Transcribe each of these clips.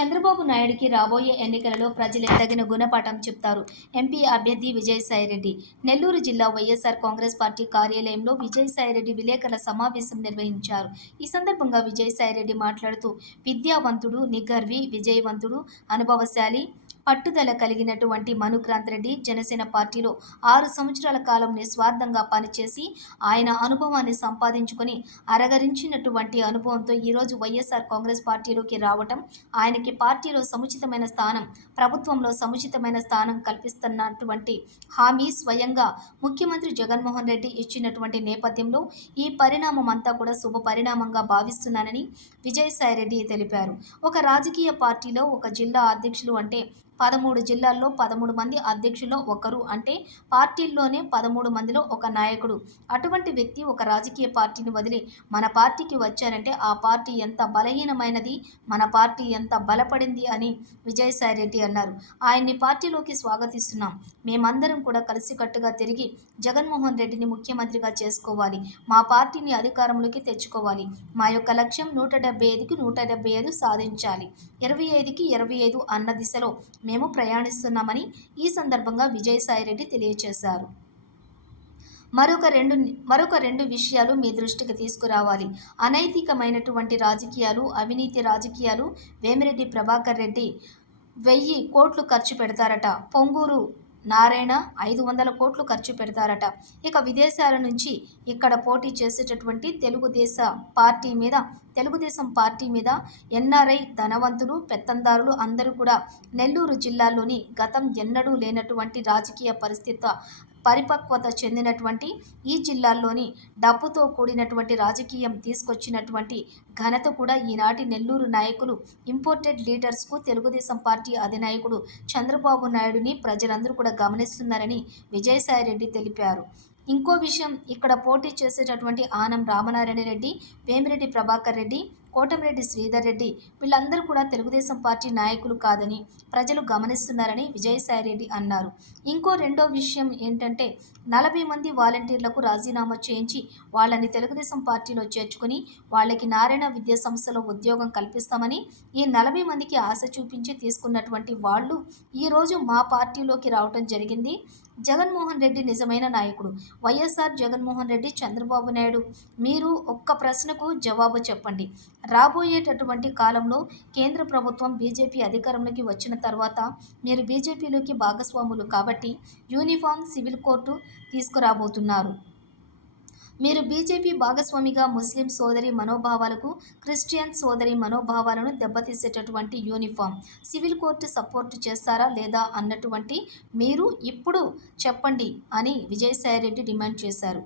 చంద్రబాబు నాయుడికి రాబోయే ఎన్నికలలో ప్రజలు తగిన గుణపాఠం చెప్తారు. ఎంపీ అభ్యర్థి విజయసాయిరెడ్డి. నెల్లూరు జిల్లా వైఎస్ఆర్ కాంగ్రెస్ పార్టీ కార్యాలయంలో విజయసాయిరెడ్డి విలేకరుల సమావేశం నిర్వహించారు. ఈ సందర్భంగా విజయసాయిరెడ్డి మాట్లాడుతూ విద్యావంతుడు నిగర్వి విజయవంతుడు అనుభవశాలి పట్టుదల కలిగినటువంటి మనుక్రాంత్ రెడ్డి జనసేన పార్టీలో ఆరు సంవత్సరాల కాలం నిస్వార్థంగా పనిచేసి ఆయన అనుభవాన్ని సంపాదించుకొని అరగరించినటువంటి అనుభవంతో ఈరోజు వైఎస్ఆర్ కాంగ్రెస్ పార్టీలోకి రావటం ఆయనకి పార్టీలో సముచితమైన స్థానం ప్రభుత్వంలో సముచితమైన స్థానం కల్పిస్తున్నటువంటి హామీ స్వయంగా ముఖ్యమంత్రి జగన్మోహన్ రెడ్డి ఇచ్చినటువంటి నేపథ్యంలో ఈ పరిణామం అంతా కూడా శుభ పరిణామంగా భావిస్తున్నానని విజయసాయిరెడ్డి తెలిపారు. ఒక రాజకీయ పార్టీలో ఒక జిల్లా అధ్యక్షులు అంటే పదమూడు జిల్లాల్లో పదమూడు మంది అధ్యక్షుల్లో ఒకరు అంటే పార్టీల్లోనే పదమూడు మందిలో ఒక నాయకుడు. అటువంటి వ్యక్తి ఒక రాజకీయ పార్టీని వదిలి మన పార్టీకి వచ్చారంటే ఆ పార్టీ ఎంత బలహీనమైనది మన పార్టీ ఎంత బలపడింది అని విజయసాయి రెడ్డి అన్నారు. ఆయన్ని పార్టీలోకి స్వాగతిస్తున్నాం. మేమందరం కూడా కలిసికట్టుగా తిరిగి జగన్మోహన్ రెడ్డిని ముఖ్యమంత్రిగా చేసుకోవాలి. మా పార్టీని అధికారంలోకి తెచ్చుకోవాలి. మా యొక్క లక్ష్యం నూట డెబ్బై ఐదుకి నూట డెబ్బై ఐదు సాధించాలి. ఇరవై ఐదుకి ఇరవై ఐదు అన్న దిశలో మేము ప్రయాణిస్తున్నామని ఈ సందర్భంగా విజయసాయిరెడ్డి తెలియజేశారు మరొక రెండు మరొక రెండు విషయాలు మీ దృష్టికి తీసుకురావాలి. అనైతికమైనటువంటి రాజకీయాలు అవినీతి రాజకీయాలు వేమిరెడ్డి ప్రభాకర్ రెడ్డి వెయ్యి కోట్లు ఖర్చు పెడతారట. పొంగూరు నారాయణ ఐదు వందల కోట్లు ఖర్చు పెడతారట. ఇక విదేశాల నుంచి ఇక్కడ పోటీ చేసేటటువంటి తెలుగుదేశ పార్టీ మీద తెలుగుదేశం పార్టీ మీద ఎన్ఆర్ఐ ధనవంతులు పెత్తందారులు అందరూ కూడా నెల్లూరు జిల్లాలోని గతం ఎన్నడూ లేనటువంటి రాజకీయ పరిస్థితి పరిపక్వత చెందినటువంటి ఈ జిల్లాల్లోని డబ్బుతో కూడినటువంటి రాజకీయం తీసుకొచ్చినటువంటి ఘనత కూడా ఈనాటి నెల్లూరు నాయకులు ఇంపోర్టెడ్ లీడర్స్కు తెలుగుదేశం పార్టీ అధినాయకుడు చంద్రబాబు నాయుడిని ప్రజలందరూ కూడా గమనిస్తున్నారని విజయసాయిరెడ్డి తెలిపారు. ఇంకో విషయం ఇక్కడ పోటీ చేసేటటువంటి ఆనం రామనారాయణ రెడ్డి వేమిరెడ్డి ప్రభాకర్ రెడ్డి కోటమిరెడ్డి శ్రీధర్ రెడ్డి. వీళ్ళందరూ కూడా తెలుగుదేశం పార్టీ నాయకులు కాదని ప్రజలు గమనిస్తున్నారని విజయసాయి రెడ్డి అన్నారు. ఇంకో రెండో విషయం ఏంటంటే నలభై మంది వాలంటీర్లకు రాజీనామా చేయించి వాళ్ళని తెలుగుదేశం పార్టీలో చేర్చుకుని వాళ్ళకి నారాయణ విద్యా సంస్థలో ఉద్యోగం కల్పిస్తామని ఈ నలభై మందికి ఆశ చూపించి తీసుకున్నటువంటి వాళ్ళు ఈరోజు మా పార్టీలోకి రావటం జరిగింది. జగన్మోహన్ రెడ్డి నిజమైన నాయకుడు. వైఎస్ఆర్ జగన్మోహన్ రెడ్డి చంద్రబాబు నాయుడు. మీరు ఒక్క ప్రశ్నకు జవాబు చెప్పండి. రాబోయేటటువంటి కాలంలో కేంద్ర ప్రభుత్వం బీజేపీ అధికారంలోకి వచ్చిన తర్వాత మీరు బీజేపీలోకి భాగస్వాములు కాబట్టి యూనిఫామ్ సివిల్ కోర్టు తీసుకురాబోతున్నారు. మీరు బీజేపీ భాగస్వామిగా ముస్లిం సోదరి మనోభావాలకు క్రిస్టియన్ సోదరి మనోభావాలను దెబ్బతీసేటటువంటి యూనిఫామ్ సివిల్ కోర్టు సపోర్టు చేస్తారా లేదా అన్నటువంటి మీరు ఇప్పుడు చెప్పండి అని విజయసాయిరెడ్డి డిమాండ్ చేశారు.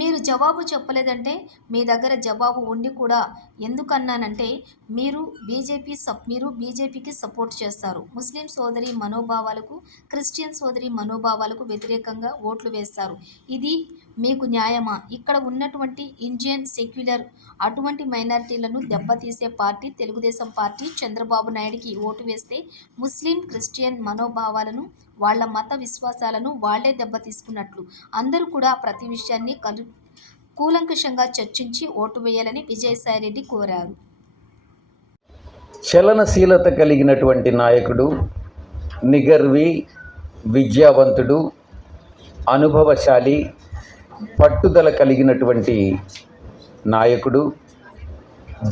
మీరు జవాబు చెప్పలేదంటే మీ దగ్గర జవాబు ఉండి కూడా ఎందుకన్నానంటే మీరు బీజేపీ సప్ మీరు బీజేపీకి సపోర్ట్ చేస్తారు. ముస్లిం సోదరి మనోభావాలకు క్రిస్టియన్ సోదరి మనోభావాలకు వ్యతిరేకంగా ఓట్లు వేస్తారు. ఇది మీకు న్యాయమా? ఇక్కడ ఉన్నటువంటి ఇండియన్ సెక్యులర్ అటువంటి మైనారిటీలను దెబ్బతీసే పార్టీ తెలుగుదేశం పార్టీ చంద్రబాబు నాయుడికి ఓటు వేస్తే ముస్లిం క్రిస్టియన్ మనోభావాలను వాళ్ళ మత విశ్వాసాలను వాళ్ళే దెబ్బతీసుకున్నట్లు. అందరూ కూడా ప్రతి విషయాన్ని కలు కూలంకషంగా చర్చించి ఓటు వేయాలని విజయసాయిరెడ్డి కోరారు. చలనశీలత కలిగినటువంటి నాయకుడు నిగర్వి విద్యావంతుడు అనుభవశాలి పట్టుదల కలిగినటువంటి నాయకుడు.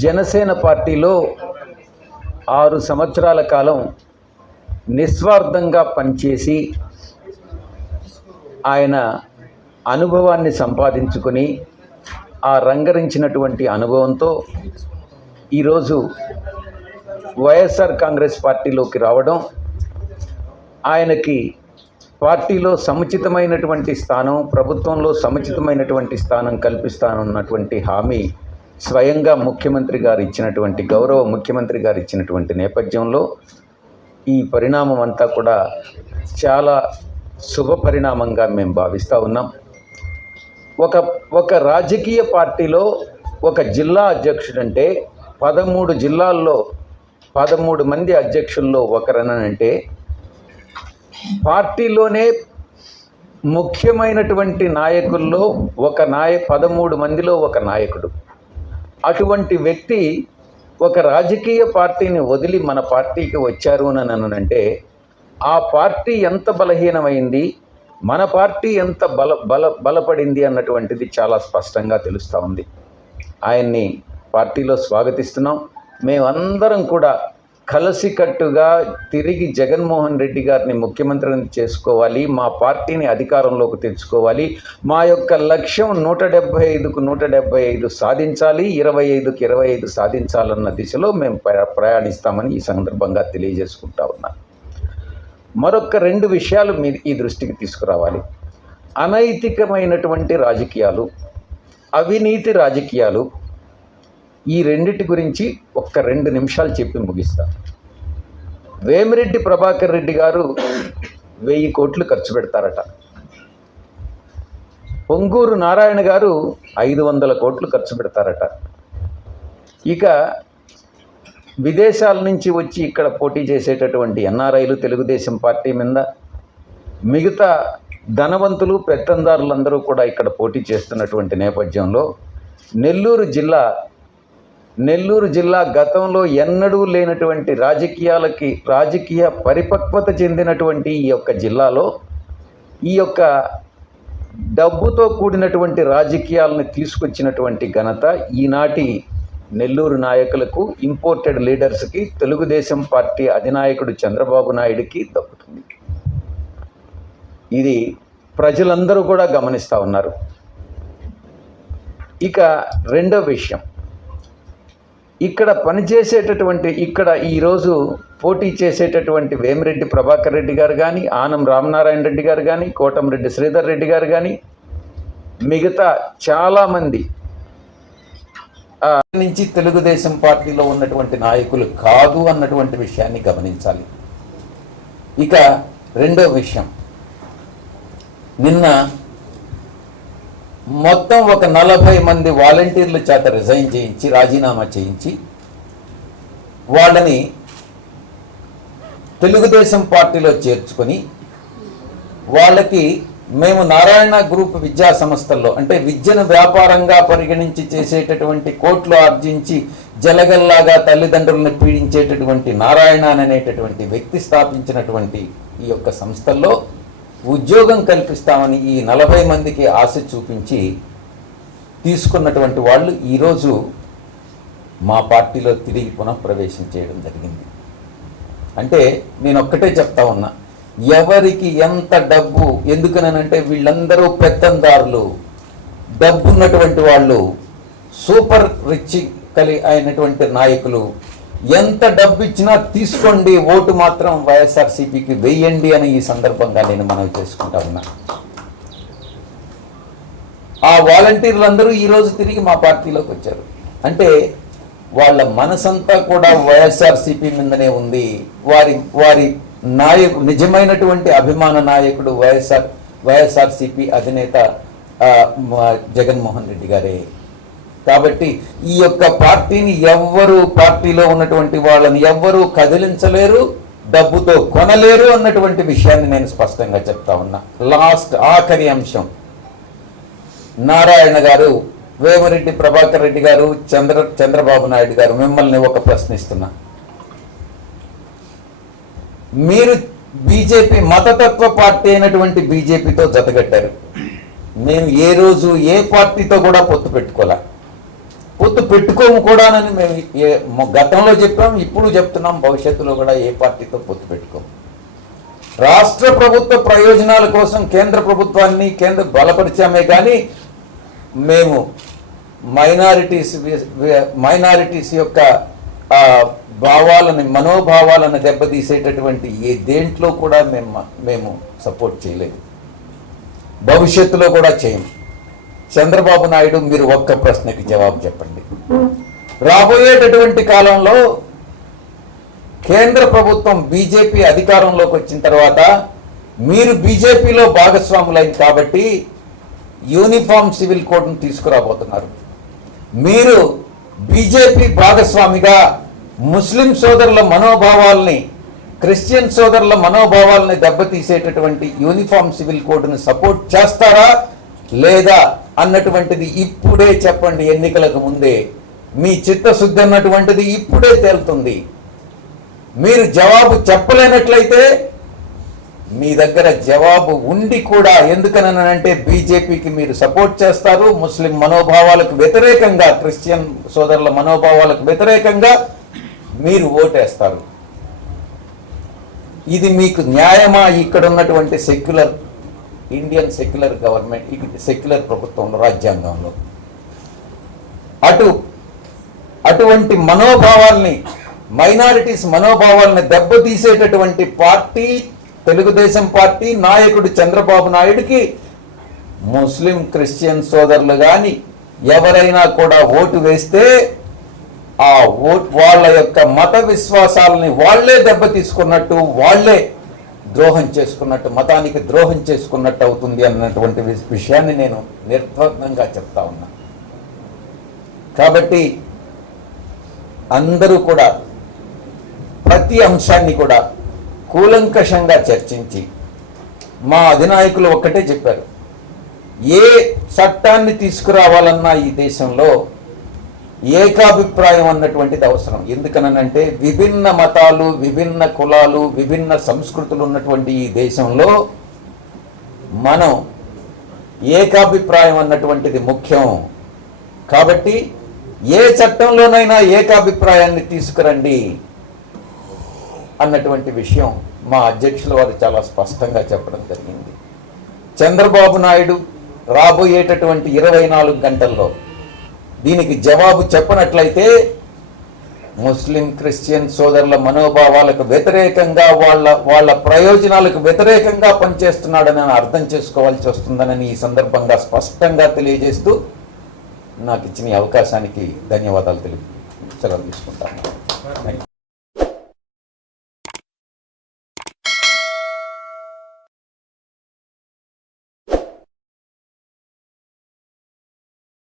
జనసేన పార్టీలో ఆరు సంవత్సరాల కాలం నిస్వార్థంగా పనిచేసి ఆయన అనుభవాన్ని సంపాదించుకొని ఆ రంగరించినటువంటి అనుభవంతో ఈరోజు వైఎస్ఆర్ కాంగ్రెస్ పార్టీలోకి రావడం ఆయనకి పార్టీలో సముచితమైనటువంటి స్థానం ప్రభుత్వంలో సముచితమైనటువంటి స్థానం కల్పిస్తానన్నటువంటి హామీ స్వయంగా ముఖ్యమంత్రి గారు ఇచ్చినటువంటి గౌరవ ముఖ్యమంత్రి గారు ఇచ్చినటువంటి నేపథ్యంలో ఈ పరిణామం అంతా కూడా చాలా శుభ పరిణామంగా మేము భావిస్తూ ఉన్నాం. ఒక ఒక రాజకీయ పార్టీలో ఒక జిల్లా అధ్యక్షుడంటే పదమూడు జిల్లాల్లో పదమూడు మంది అధ్యక్షుల్లో ఒకరనంటే పార్టీలోనే ముఖ్యమైనటువంటి నాయకుల్లో ఒక నాయ పదమూడు మందిలో ఒక నాయకుడు. అటువంటి వ్యక్తి ఒక రాజకీయ పార్టీని వదిలి మన పార్టీకి వచ్చారు అని అనంటే ఆ పార్టీ ఎంత బలహీనమైంది మన పార్టీ ఎంత బల బల బలపడింది అన్నటువంటిది చాలా స్పష్టంగా తెలుస్తూ ఉంది. ఆయన్ని పార్టీలో స్వాగతిస్తున్నాం. మేమందరం కూడా కలసికట్టుగా తిరిగి జగన్మోహన్ రెడ్డి గారిని ముఖ్యమంత్రిని చేసుకోవాలి మా పార్టీని అధికారంలోకి తెచ్చుకోవాలి మా యొక్క లక్ష్యం నూట డెబ్బై ఐదుకు నూట డెబ్బై ఐదు సాధించాలి ఇరవై ఐదుకి ఇరవై ఐదు సాధించాలన్న దిశలో మేము ప్రయాణిస్తామని ఈ సందర్భంగా తెలియజేసుకుంటా ఉన్నాను మరొక రెండు విషయాలు మీ ఈ దృష్టికి తీసుకురావాలి. అనైతికమైనటువంటి రాజకీయాలు అవినీతి రాజకీయాలు ఈ రెండిటి గురించి ఒక్క రెండు నిమిషాలు చెప్పి ముగిస్తా. వేమిరెడ్డి ప్రభాకర్ రెడ్డి గారు వెయ్యి కోట్లు ఖర్చు పెడతారట. పొంగూరు నారాయణ గారు ఐదు వందల కోట్లు ఖర్చు పెడతారట. ఇక విదేశాల నుంచి వచ్చి ఇక్కడ పోటీ చేసేటటువంటి ఎన్ఆర్ఐలు తెలుగుదేశం పార్టీ మీద మిగతా ధనవంతులు పెత్తందారులందరూ కూడా ఇక్కడ పోటీ చేస్తున్నటువంటి నేపథ్యంలో నెల్లూరు జిల్లా నెల్లూరు జిల్లా గతంలో ఎన్నడూ లేనటువంటి రాజకీయాలకి రాజకీయ పరిపక్వత చెందినటువంటి ఈ యొక్క జిల్లాలో ఈ యొక్క డబ్బుతో కూడినటువంటి రాజకీయాలను తీసుకొచ్చినటువంటి ఘనత ఈనాటి నెల్లూరు నాయకులకు ఇంపోర్టెడ్ లీడర్స్కి తెలుగుదేశం పార్టీ అధినాయకుడు చంద్రబాబు నాయుడికి దక్కుతుంది. ఇది ప్రజలందరూ కూడా గమనిస్తూ ఉన్నారు. ఇక రెండో విషయం. ఇక్కడ పనిచేసేటటువంటి ఇక్కడ ఈరోజు పోటీ చేసేటటువంటి వేమిరెడ్డి ప్రభాకర్ రెడ్డి గారు కానీ ఆనం రామనారాయణ రెడ్డి గారు కానీ కోటంరెడ్డి శ్రీధర్ రెడ్డి గారు కానీ మిగతా చాలామంది నుంచి తెలుగుదేశం పార్టీలో ఉన్నటువంటి నాయకులు కాదు అన్నటువంటి విషయాన్ని గమనించాలి. ఇక రెండో విషయం. నిన్న మొత్తం ఒక నలభై మంది వాలంటీర్ల చేత రిజైన్ చేయించి రాజీనామా చేయించి వాళ్ళని తెలుగుదేశం పార్టీలో చేర్చుకొని వాళ్ళకి మేము నారాయణ గ్రూప్ విద్యా సంస్థల్లో అంటే విద్యను వ్యాపారంగా పరిగణించి చేసేటటువంటి కోట్లు ఆర్జించి జలగల్లాగా తల్లిదండ్రులను పీడించేటటువంటి నారాయణ అనేటటువంటి వ్యక్తి స్థాపించినటువంటి ఈ యొక్క సంస్థల్లో ఉద్యోగం కల్పిస్తామని ఈ నలభై మందికి ఆశ చూపించి తీసుకున్నటువంటి వాళ్ళు ఈరోజు మా పార్టీలో తిరిగి పునఃప్రవేశం చేయడం జరిగింది. అంటే నేను ఒక్కటే చెప్తా ఉన్నా ఎవరికి ఎంత డబ్బు ఎందుకనంటే వీళ్ళందరూ పెత్తందారులు డబ్బు ఉన్నటువంటి వాళ్ళు సూపర్ రిచ్ కలి అయినటువంటి నాయకులు ఎంత డబ్బు ఇచ్చినా తీసుకోండి ఓటు మాత్రం వైఎస్ఆర్సీపీకి వెయ్యండి అని ఈ సందర్భంగా నేను మనవి చేసుకుంటా ఉన్నా. ఆ వాలంటీర్లందరూ ఈరోజు తిరిగి మా పార్టీలోకి వచ్చారు. అంటే వాళ్ళ మనసంతా కూడా వైఎస్ఆర్సీపీ మీదనే ఉంది. వారి వారి నాయకు నిజమైనటువంటి అభిమాన నాయకుడు వైఎస్ఆర్ వైఎస్ఆర్సీపీ అధినేత జగన్మోహన్ రెడ్డి గారే. కాబట్టి ఈ యొక్క పార్టీని ఎవ్వరు పార్టీలో ఉన్నటువంటి వాళ్ళని ఎవ్వరూ కదిలించలేరు డబ్బుతో కొనలేరు అన్నటువంటి విషయాన్ని నేను స్పష్టంగా చెప్తా ఉన్నా. లాస్ట్ ఆఖరి అంశం. నారాయణ గారు వేమరెడ్డి ప్రభాకర్ రెడ్డి గారు చంద్ర చంద్రబాబు నాయుడు గారు మిమ్మల్ని ఒక ప్రశ్నిస్తున్నా. మీరు బీజేపీ మతతత్వ పార్టీ అయినటువంటి బీజేపీతో జతగట్టారు. నేను ఏ రోజు ఏ పార్టీతో కూడా పొత్తు పెట్టుకోలే. పొత్తు పెట్టుకోము కూడానని మేము ఏ- గతంలో చెప్పాం ఇప్పుడు చెప్తున్నాం భవిష్యత్తులో కూడా ఏ పార్టీతో పొత్తు పెట్టుకోము. రాష్ట్ర ప్రభుత్వ ప్రయోజనాల కోసం కేంద్ర ప్రభుత్వాన్ని కేంద్ర బలపరిచామే కానీ మేము మైనారిటీస్ మైనారిటీస్ యొక్క భావాలని మనోభావాలను దెబ్బతీసేటటువంటి ఏ దేంట్లో కూడా మేము మేము సపోర్ట్ చేయలేదు. భవిష్యత్తులో కూడా చేయము. చంద్రబాబు నాయుడు మీరు ఒక్క ప్రశ్నకి జవాబు చెప్పండి. రాబోయేటటువంటి కాలంలో కేంద్ర ప్రభుత్వం బీజేపీ అధికారంలోకి వచ్చిన తర్వాత మీరు బీజేపీలో భాగస్వాములైంది కాబట్టి యూనిఫామ్ సివిల్ కోడ్ను తీసుకురాబోతున్నారు. మీరు బీజేపీ భాగస్వామిగా ముస్లిం సోదరుల మనోభావాల్ని క్రిస్టియన్ సోదరుల మనోభావాల్ని దెబ్బతీసేటటువంటి యూనిఫామ్ సివిల్ కోడ్ను సపోర్ట్ చేస్తారా లేదా అన్నటువంటిది ఇప్పుడే చెప్పండి ఎన్నికలకు ముందే. మీ చిత్తశుద్ధి అన్నటువంటిది ఇప్పుడే తేలుతుంది. మీరు జవాబు చెప్పలేనట్లయితే మీ దగ్గర జవాబు ఉండి కూడా ఎందుకనంటే బీజేపీకి మీరు సపోర్ట్ చేస్తారు. ముస్లిం మనోభావాలకు వ్యతిరేకంగా క్రిస్టియన్ సోదరుల మనోభావాలకు వ్యతిరేకంగా మీరు ఓటేస్తారు. ఇది మీకు న్యాయమా? ఇక్కడ ఉన్నటువంటి సెక్యులర్ ఇండియన్ సెక్యులర్ గవర్నమెంట్ ఇది సెక్యులర్ ప్రభుత్వంలో రాజ్యాంగంలో. అటు అటువంటి మనోభావాల్ని మైనారిటీస్ మనోభావాల్ని దెబ్బతీసేటటువంటి పార్టీ తెలుగుదేశం పార్టీ నాయకుడు చంద్రబాబు నాయుడికి ముస్లిం క్రిస్టియన్ సోదరులు కానీ ఎవరైనా కూడా ఓటు వేస్తే ఆ ఓట్ వాళ్ళ యొక్క మత విశ్వాసాలని వాళ్ళే దెబ్బతీసుకున్నట్టు వాళ్ళే ద్రోహం చేసుకున్నట్టు మతానికి ద్రోహం చేసుకున్నట్టు అవుతుంది అన్నటువంటి విషయాన్ని నేను నిర్బంధంగా చెప్తా ఉన్నా. కాబట్టి అందరూ కూడా ప్రతి అంశాన్ని కూడా కూలంకషంగా చర్చించి మా అధినాయకులు ఒక్కటే చెప్పారు ఏ చట్టాన్ని తీసుకురావాలన్నా ఈ దేశంలో ఏకాభిప్రాయం అన్నటువంటిది అవసరం. ఎందుకనంటే విభిన్న మతాలు విభిన్న కులాలు విభిన్న సంస్కృతులు ఉన్నటువంటి ఈ దేశంలో మనం ఏకాభిప్రాయం అన్నటువంటిది ముఖ్యం. కాబట్టి ఏ చట్టంలోనైనా ఏకాభిప్రాయాన్ని తీసుకురండి అన్నటువంటి విషయం మా అధ్యక్షుల వారు చాలా స్పష్టంగా చెప్పడం జరిగింది. చంద్రబాబు నాయుడు రాబోయేటటువంటి ఇరవై నాలుగు గంటల్లో దీనికి జవాబు చెప్పనట్లయితే ముస్లిం క్రిస్టియన్ సోదరుల మనోభావాలకు వ్యతిరేకంగా వాళ్ళ వాళ్ళ ప్రయోజనాలకు వ్యతిరేకంగా పనిచేస్తున్నాడని అర్థం చేసుకోవాల్సి వస్తుందని ఈ సందర్భంగా స్పష్టంగా తెలియజేస్తూ నాకు ఇచ్చిన ఈ అవకాశానికి ధన్యవాదాలు తెలియ సెలవు తీసుకుంటాను.